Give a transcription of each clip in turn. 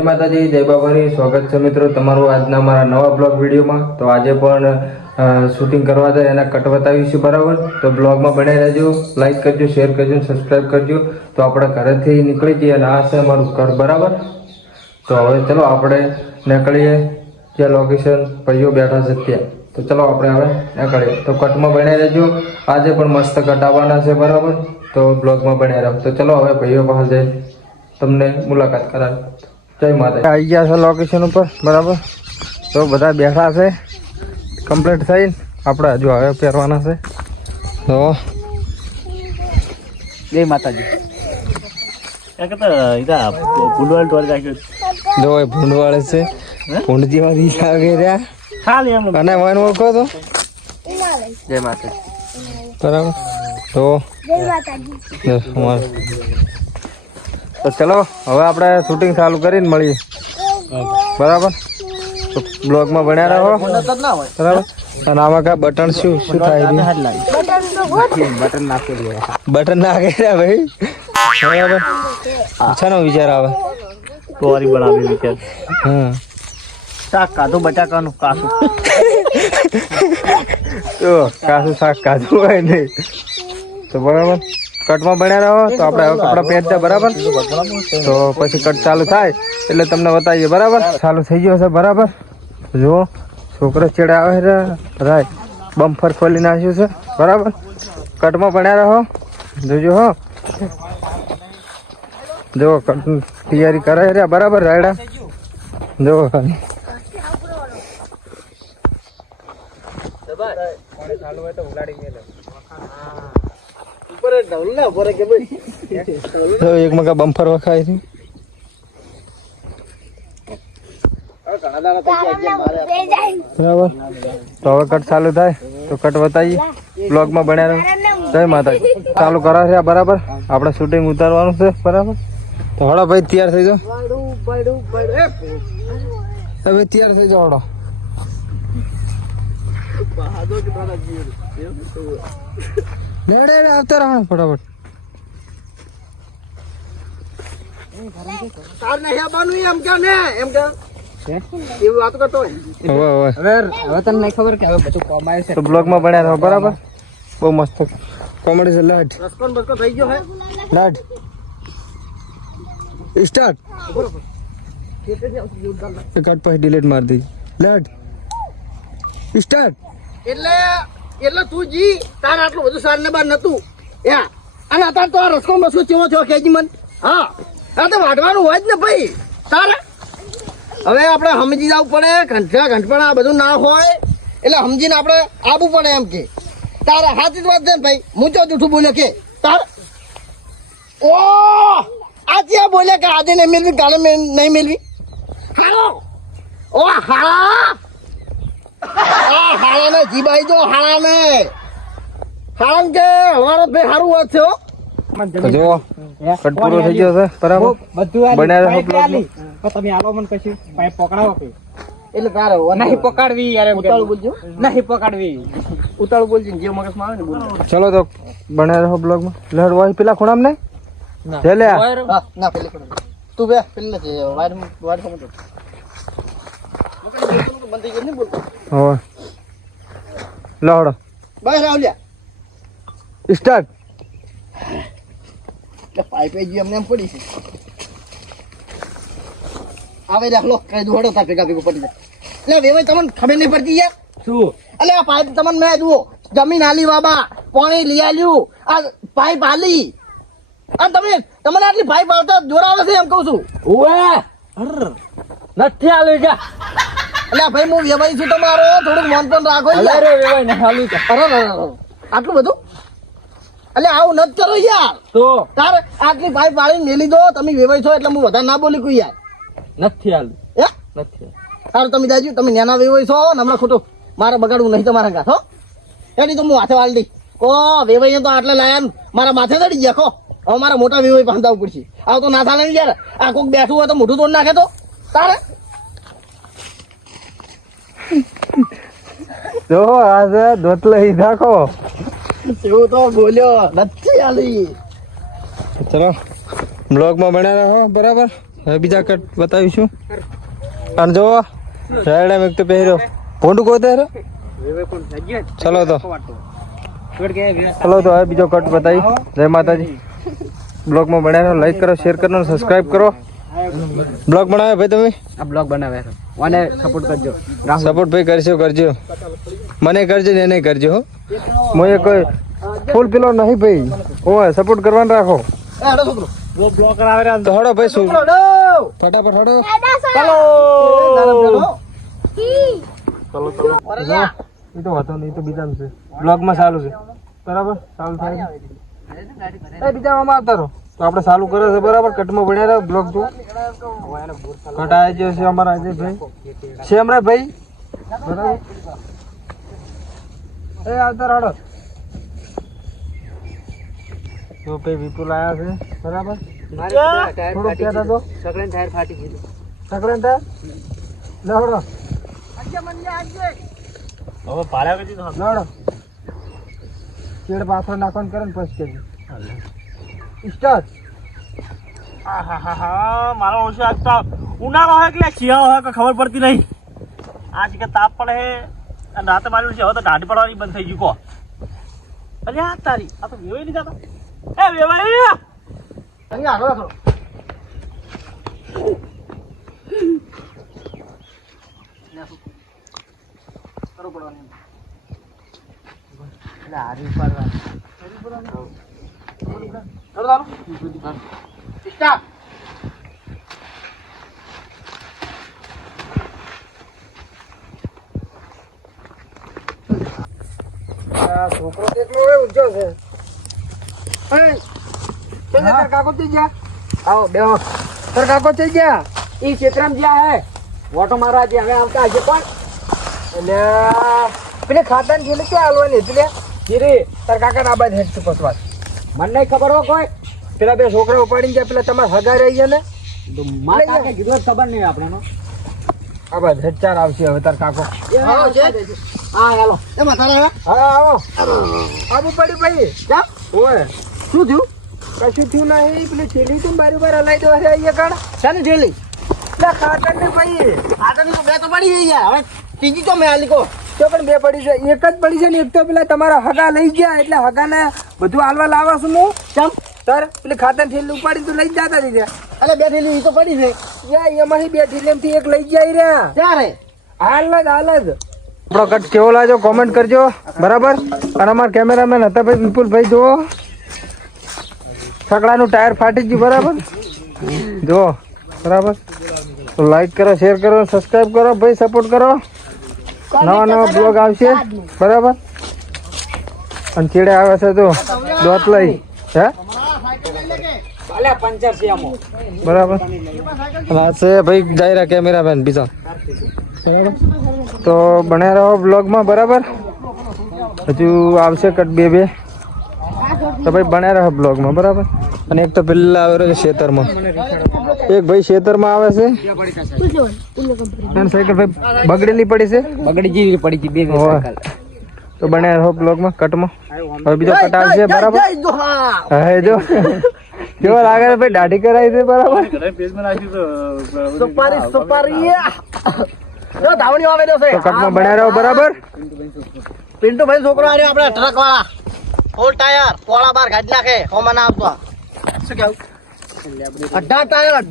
જય માતાજી, જય બાબાની. સ્વાગત છે મિત્રો તમારું આજના મારા નવા બ્લોગ વિડીયોમાં. તો આજે પણ શૂટિંગ કરવા જાય એના કટ બતાવીશું, બરાબર? તો બ્લોગમાં બને રહેજો, લાઈક કરજો, શેર કરજો, સબસ્ક્રાઈબ કરજો. તો આપણે ઘરેથી નીકળી જઈએ અને આ છે અમારું ઘર, બરાબર? તો હવે ચલો આપણે નીકળીએ જ્યાં લોકેશન ભાઈઓ બેઠા છે ત્યાં. તો ચલો આપણે હવે નીકળીએ. તો કટમાં બને રહેજો, આજે પણ મસ્ત કટ આવવાના છે, બરાબર? તો બ્લોગમાં બને રહો. તો ચલો હવે ભાઈઓ પાસે જઈ તમને મુલાકાત કરાવી. જય માતા. આવી ગયા છે લોકેશન ઉપર, બરાબર? તો બધા બેઠા છે, કમ્પ્લીટ થઈને આપણે હજુ હવે પહેરવાના છે. તો જય માતાજી. જો એ ભૂંડ વાળે છે, ભૂંડ જેવા રી લાગે રહ્યા. અને મને ઓળખો તો. જય માતાજી. બરાબર. તો તો ચલો હવે આપણે શૂટિંગ ચાલુ કરીને મળીએ, બરાબર? તો બ્લોગમાં બન્યા રહો, બરાબર? અને આમાં કા બટન શું થાય? બટન નાખી દે. બટન નાખે ભાઈ, બરાબર? છાનો વિચાર આવે ટોરી બનાવી વિચાર. હા, શાક કાઢું બટાકાનું કાસું. તો કાસું શાક કાઢું હોય નહીં. તો બરાબર, કટમાં બન્યા રહો. તો આપણે હવે કપડા પહેરતા, બરાબર? તો પછી કટ ચાલુ થાય એટલે તમને બતાવીએ, બરાબર? ચાલુ થઈ ગયો છે, બરાબર? જો છોકરો ચેડે આવે છે, રાય બમ્ફર ખોલી નાખ્યું છે, બરાબર? કટમાં બન્યા રહો, જોજો હો. જો કટ તૈયારી કરે છે, બરાબર? રાયડા જો ચાલુ હોય તો ઉલાડી મેલે. એક મગા બમ્ફર વખાય છે. બરાબર. તો હવે કટ ચાલુ થાય તો કટ બતાવીએ, બ્લોગમાં બન્યા રહો. જય માતાજી. ચાલુ કરા છે, બરાબર? આપણે શૂટિંગ ઉતારવાનું છે, બરાબર? તો હળો ભાઈ તૈયાર થઈ જાઓ. હવે તૈયાર થઈ જાઓ, હળો. આવતા રહો ફટાફટ. તો બ્લોગમાં બન્યા રહો, બરાબર? બહુ મસ્ત કોમેડી છે. લાડ લાડ સ્ટાર્ટ. કટ પછી ડિલીટ માર દઈ. લાડ સ્ટાર્ટ. એટલે તું જી તાર આટલું બધું સાર ને બાર નતું યા અને અત્યારે તો આ રસકો બસો ચેવો થયો કેજી મન. હા આ તો વાટવાનું હોય જ ને ભાઈ તારે. હવે આપણે સમજી જવું પડે, ઘંટપણ આ બધું ના હોય એટલે સમજીને આપણે આવવું પડે એમ કે તારે હાથી જ વાત છે ને ભાઈ. હું ચો જૂઠું બોલ્યો કે તાર ઓ આ ત્યાં બોલે કે આજે નહીં મેળવી કાલે નહીં મેળવી. હાલો ઓ હાલા હાલા ને જીબાઈ જો હાલા ને હાલ કે અમારો ભાઈ સારું વાત છે. જો કટ પૂરો થઈ ગયો છે, બરાબર? બન્યા રહો બ્લોગમાં. તમે આલો મને પછી પાઇપ પકડાવો કે એટલે તારે નહીં પકડવી યાર. ઉતાળું બોલજો, નહીં પકડવી, ઉતાળું બોલજો જે મગજમાં આવે ને બોલ. ચલો તો બન્યા રહો બ્લોગમાં. લહેર વાય પેલા ખૂણામ નહીં છે લે. હા ના પેલે તું બે પેલે છે વાયર વાયર સમજો બંધ થઈ ગયું ને બોલ. હવે લહડો બહાર આવલ્યા સ્ટાર્ટ. પાઇપ જ એમને એમ પડી છે. આવે રાખલો કઈ દોડો તાર ભેગા ભેગું પડી જાય. એટલે વેવાય તમને ખબર નહીં પડતી યાર શું? એટલે આ પાઇપ તમને મેં જુઓ જમીન આલી બાબા, પાણી લઈ આલ્યું, આ પાઇપ આલી અને તમને આટલી પાઇપ આવતા દોરાવે છે એમ કહું છું. ઓએ નથી આલું જા. એટલે ભાઈ હું વેવાઈ છું તમારો, થોડુંક મન પણ રાખો યાર. અરે વેવાય નહીં આલું જા. અરે આટલું બધું એટલે આવું નથી કરો યાર. તો તાર આટલી પાઇપ વાળી મેલી દો તમે વેવાઈ છો એટલે હું વધારે ના બોલી કોઈ યાર. નથી આલું, હે નથી. તાર તમે જાજુ તમે નાના વેવાઈ છો ને હમણાં ખોટું મારે બગાડવું નહીં તમારા ઘાટ હો. એની તો હું હાથે વાળી દઈ કો વેવાઈ તો આટલા લાયા મારા માથે ચડી ગયા. ખો હવે મારા મોટા વેવાઈ બાંધાવું પડશે. આવ તો ના ચાલે યાર. આ કોઈક બેઠું હોય તો મોઢું તોડ નાખે તો તારે. જો આજે દોતલે રાખો. એવું તો બોલ્યો નથી આલી. ચલો બ્લોગમાં બન્યા રહો, બરાબર? હવે બીજા કટ બતાવીશું અને જો રાયડા એક તો પહેર્યો ભોંડું કોતે ચલો તો હવે બીજો કટ બતાવી જય માતાજી બ્લોગમાં બનાવ્યો લાઈક કરો શેર કરો સબસ્ક્રાઇબ કરો બ્લોગ બનાવે ભાઈ તમે આ બ્લોગ બનાવે મને સપોર્ટ કરજો સપોર્ટ ભાઈ કરજો મને કરજો ને એને કરજો હો મોએ કોઈ ફૂલ પેલો નહીં ભાઈ ઓય સપોર્ટ કરવાનું રાખો વો બ્લોગ કરાવે રે તો હડો ભાઈ શું ફટાફટ હડો એ તો હતો નહીં તો બીજાનું છે બ્લોગમાં ચાલુ છે બરાબર ચાલુ થાય એ બીજામાં આવતા રહો તો આપણે ચાલુ કરે છે બરાબર કટમાં ભણ્યા રહો બ્લોગ જો કટ આવી ગયો છે અમારા આજે ભાઈ છે હમણાં ભાઈ બરાબર એ આવતા રહો તો ભાઈ વિપુલ આવ્યા છે બરાબર થોડું કહેતા તો સગળે ટાયર ફાટી ગયું સકડે તા લહડો હવે પારા કરી દીધો લહડો ચેડ પાછળ નાખવાનું કરે ને પછી કેજો સ્ટાર્ટ આહાહા મારો ઓછો આગતા ઉનાળો હોય કે શિયાળો હોય કે ખબર પડતી નહીં આજ કે તાપ પડે હે અને રાતે મારી છે હવે તો ઢાઢી પડવાની બંધ થઈ ગયું કો અલ્યા તારી આ તો વેવાઈ નહીં જતા એ વેવાઈ અહીંયા આગળ રાખો. ચાલો, ચાલો. સ્ટાર્ટ. છોકરો તો એકલો હોય ઊંચો છે તાર કાકો થઈ ગયા આવો બેહો તાર કાકો થઈ ગયા ઈ ક્ષેત્રમાં જ્યાં હે વોટો મારવા જે હવે આવતા હશે પણ એટલે પેલે ખાતાની થેલી ક્યાં હાલવાની એટલે જીરી તાર કાકા ના બાદ હેડ પસવા મને નહીં ખબર હો કોઈ પેલા બે છોકરા ઉપાડીને ગયા પેલા તમારે હગા રહી ગયા ને મારા કાકે કીધું જ ખબર નહીં આપણે આ બાદ હેડ ચાર આવશે હવે તાર કાકો હા હાલો એમાં તારા હા આવો આબુ પડી ભાઈ કેમ ઓય શું થયું કશું થયું નહીં પેલી થેલી તો બારી બાર હલાઈ દો અહીંયા કાઢ શાની થેલી એટલે ખાતર ને ભાઈ ખાતરની તો બે તો પડી ગઈ યાર હવે ત્રીજી તો મેં આલી કો તો પણ બે પડી છે એક જ પડી છે ને એક તો પેલા તમારા હગા લઈ ગયા એટલે હગાને બધું હાલવા લાવવા છું હું ચમ સર પેલી ખાતર થેલી ઉપાડી તો લઈ જ જતા રહી ગયા અલે બે થેલી ઈ તો પડી છે યા એમાંથી બે થેલીમાંથી એક લઈ ગયા રહ્યા ક્યારે હાલ જ આપણો કટ કેવો લાગ્યો કોમેન્ટ કરજો બરાબર અને અમારા કેમેરામેન હતા ભાઈ વિપુલભાઈ જુઓ સકડાનું ટાયર ફાટી ગયું બરાબર જુઓ બરાબર તો લાઈક કરો શેર કરો સબસ્ક્રાઈબ કરો ભાઈ સપોર્ટ કરો નવા બ્લોગ આવશે બરાબર અને ચીડે આવે છે તો દોત લઈ હે અલ્યા પંચર છે આમો બરાબર અને આ છે ભાઈ ડાયરા કેમેરામેન બીજા બરાબર તો બન્યા રહો બ્લોગમાં બરાબર હજુ આવશે કટ બે તો ભાઈ બન્યા રહો બ્લોગમાં બરાબર અને એક તો પેલા આવે છે ખેતરમાં એક ભાઈ ખેતરમાં આવે છે સાયકલ ભાઈ બગડેલી પડી છે બગડી જેવી પડી હતી બે તો બન્યા રહો બ્લોગમાં કટમાં હવે બીજો કટ આવશે બરાબર હા જો કેવો લાગે છે ભાઈ દાઢી કરાવી છે બરાબર સુપારી જો ધાવણી આવે તો કટમાં બન્યા રહો બરાબર પિન્ટુ ભાઈ છોકરો આવ્યો આપણે ટ્રક વાળા ફૂલ ટાયર પોળા બાર કાઢી નાખે હોમાં ના આવતો શું કેવું અડધા ટાયર એક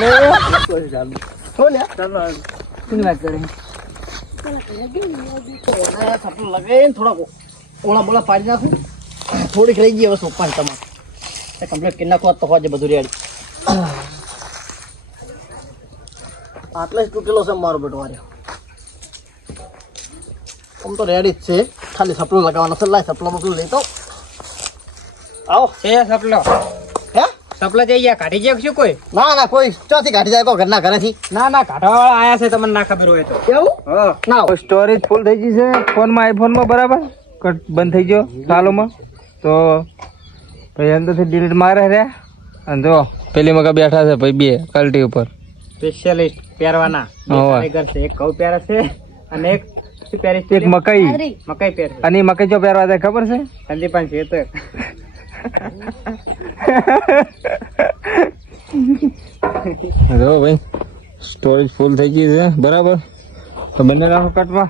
નહીં શું વાત કરે સપનું લગાવીને થોડાક ઓળા બોળા પાડી નાખું થોડીક રહી ગઈ હવે સોપાન તમારે કમ્પ્લીટ કરી નાખો તો હોજે બધું રેડી આટલે જ તૂટેલો છે મારો બેટો વાર્યો આમ તો રેડી જ છે ખાલી સપનું લગાવવાનું છે લાય સપનું બધું લેતો આવો છે સપલો હે સપલા જઈ ગયા કાઢી જાય શું કોઈ ના ના કોઈ ચોથી કાઢી જાય કોઈ ઘરના ઘરેથી ના ના કાઢવા વાળા આયા છે તમને ના ખબર હોય તો એવું ના સ્ટોરેજ ફૂલ થઈ ગઈ છે ફોનમાં આઈફોનમાં બરાબર કટ બંધ થઈ ગયો ચાલુમાં તો ભાઈ અંદરથી ડિલીટ મારે રહ્યા અને જો પેલી મકા બેઠા છે ભાઈ બે કલ્ટી ઉપર સ્પેશિયલિસ્ટ પહેરવાના હોવે. બે છે એક ઘઉં પહેરે છે અને એક શું પહેરે છે એક મકાઈ મકાઈ પહેરે છે અને ઈ મકાઈ જો પહેરવા જાય ખબર છે સંદીપાન છે તો જો ભાઈ સ્ટોરેજ ફૂલ થઈ ગઈ છે બરાબર. તો બંને રાખો કટમાં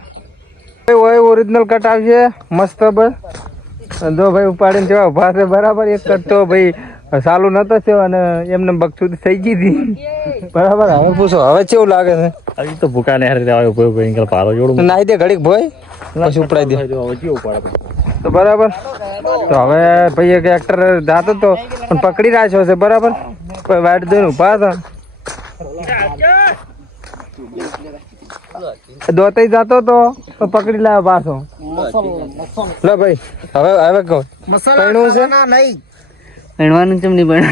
ભાઈ ઓરિજિનલ કટ આવશે મસ્ત ભાઈ. જો ભાઈ ઉપાડીને જેવા ઉભા છે બરાબર. એક કટ તો ભાઈ ચાલુ નતો થયો અને એમને બગચું થઈ ગઈ હતી બરાબર. હવે પૂછો હવે કેવું લાગે છે? હવે તો ભૂકા ને હારે આવે ઉભો ભયંકર પારો જોડું નાઈ દે ઘડીક ભાઈ પછી ઉપડાઈ દે હવે કેવું પડે તો બરાબર. તો હવે ભાઈ એક એક્ટર જાતો તો પણ પકડી રાખ્યો છે બરાબર. કોઈ વાટ દઈને ઉભા હતા દોતાઈ જતો તો પકડી લાવ્યો પાછો. લો ભાઈ હવે કહો પૈણું છે નહીં ભણવાનું કેમ નહીં ભણ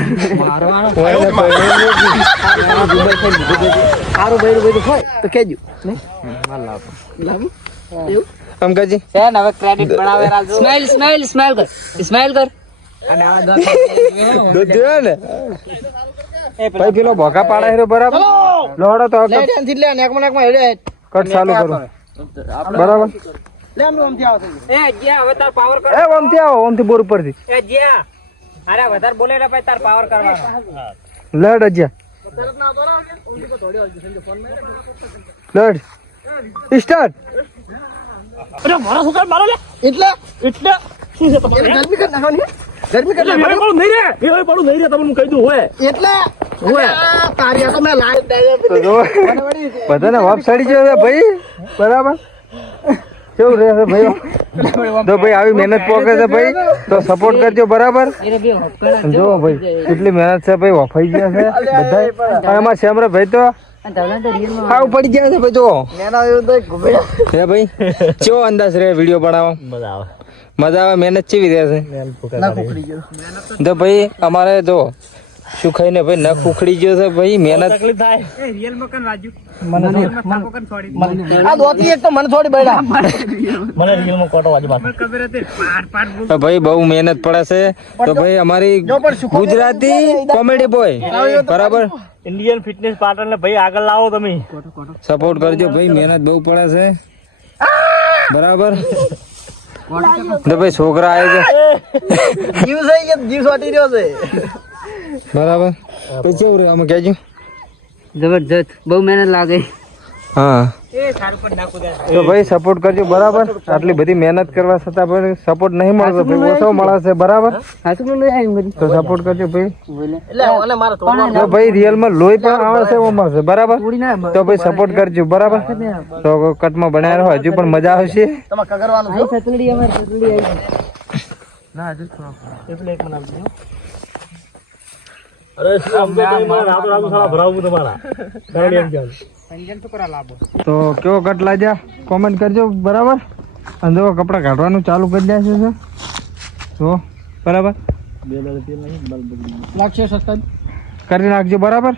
સારું ભાઈ બધું હોય તો કેજો અંકાજી હવે ક્રેડિટ બનાવે રાજુ સ્માઈલ સ્માઈલ સ્માઈલ કર સ્માઈલ કર દૂધ જોયો ને ભાઈ પેલો ભોગા પાડા હેરો બરાબર. લોડો તો કટ ચાલુ કરો બરાબર. એ જ્યા હવે તાર પાવર કર એ ઓમથી આવો ઓમથી બોર ઉપરથી એ જ્યા અરે વધારે બોલે ને ભાઈ તાર પાવર કરવાનો લડ અજ્યા લડ સ્ટાર્ટ. અરે મારા છોકરા મારો લે એટલે એટલે શું છે તમારે ગરમી કરી નાખવાની ગરમી કરી એટલે મેં પડું નહીં રે એ પડું નહીં રે તમને હું કહી દઉં હોય એટલે તારી તો મેં લાઈવ તો જો બધાને વાપ સડી ગયો છે ભાઈ બરાબર. કેવું રહેશે ભાઈ? તો ભાઈ આવી મહેનત પોકે છે ભાઈ તો સપોર્ટ કરજો બરાબર. જો ભાઈ કેટલી મહેનત છે ભાઈ વફાઈ ગયા છે બધા. એમાં શેમરે ભાઈ તો ખાવ પડી ગયા છે ભાઈ. જો હે ભાઈ કેવો અંદાજ રે વિડીયો બનાવવા? મજા આવે મહેનત કેવી રહે છે? તો ભાઈ અમારે જો શું ખાઈને ભાઈ નખ ઉખડી ગયો છે ભાઈ. મહેનત તકલીફ થાય આ દોતી એક તો મને થોડી બેડા મને રીલમાં કોટો વાજી બાત તો ભાઈ બહુ મહેનત પડે છે. તો ભાઈ અમારી ગુજરાતી કોમેડી બોય બરાબર ઇન્ડિયન ફિટનેસ પાર્ટનર ને ભાઈ આગળ લાવો તમે સપોર્ટ કરજો ભાઈ. મહેનત બહુ પડે છે બરાબર. તો ભાઈ છોકરા આવે છે જીવ થઈ ગયો જીવ સોટી રહ્યો છે બરાબર. પછી કેવું રહ્યું આમાં કહેજો. જબરજસ્ત બહુ મહેનત લાગે હા તો ભાઈ સપોર્ટ કરજો બરાબર. આટલી બધી મહેનત કરવા છતાં પણ સપોર્ટ નહીં મળતો ભાઈ ઓછો મળે છે બરાબર. તો સપોર્ટ કરજો ભાઈ. એટલે અને મારે થોડું તો ભાઈ રિયલમાં લોહી પણ આવે છે એમાં છે બરાબર. તો ભાઈ સપોર્ટ કરજો બરાબર. તો કટમાં બનાવ્યા રહો હજુ પણ મજા આવશે. તમારે કગરવાનું છે ચટણી અમાર ચટણી આવી અરે શું આમ તો મારા રાતો રાતો સાલા ભરાવું તમારા કારણ એમ જાવ તો કેવો કટ લાગ્યા કોમેન્ટ કરજો બરાબર. અને જો કપડાં કાઢવાનું ચાલુ કરી દે છે તો બરાબર લાગશે સસ્તા કરી નાખજો બરાબર.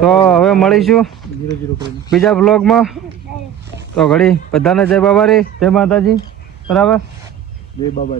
તો હવે મળીશું બીજા બ્લોગમાં. તો ઘડી બધાને જય બાબારી જય માતાજી બરાબર. જય બાબા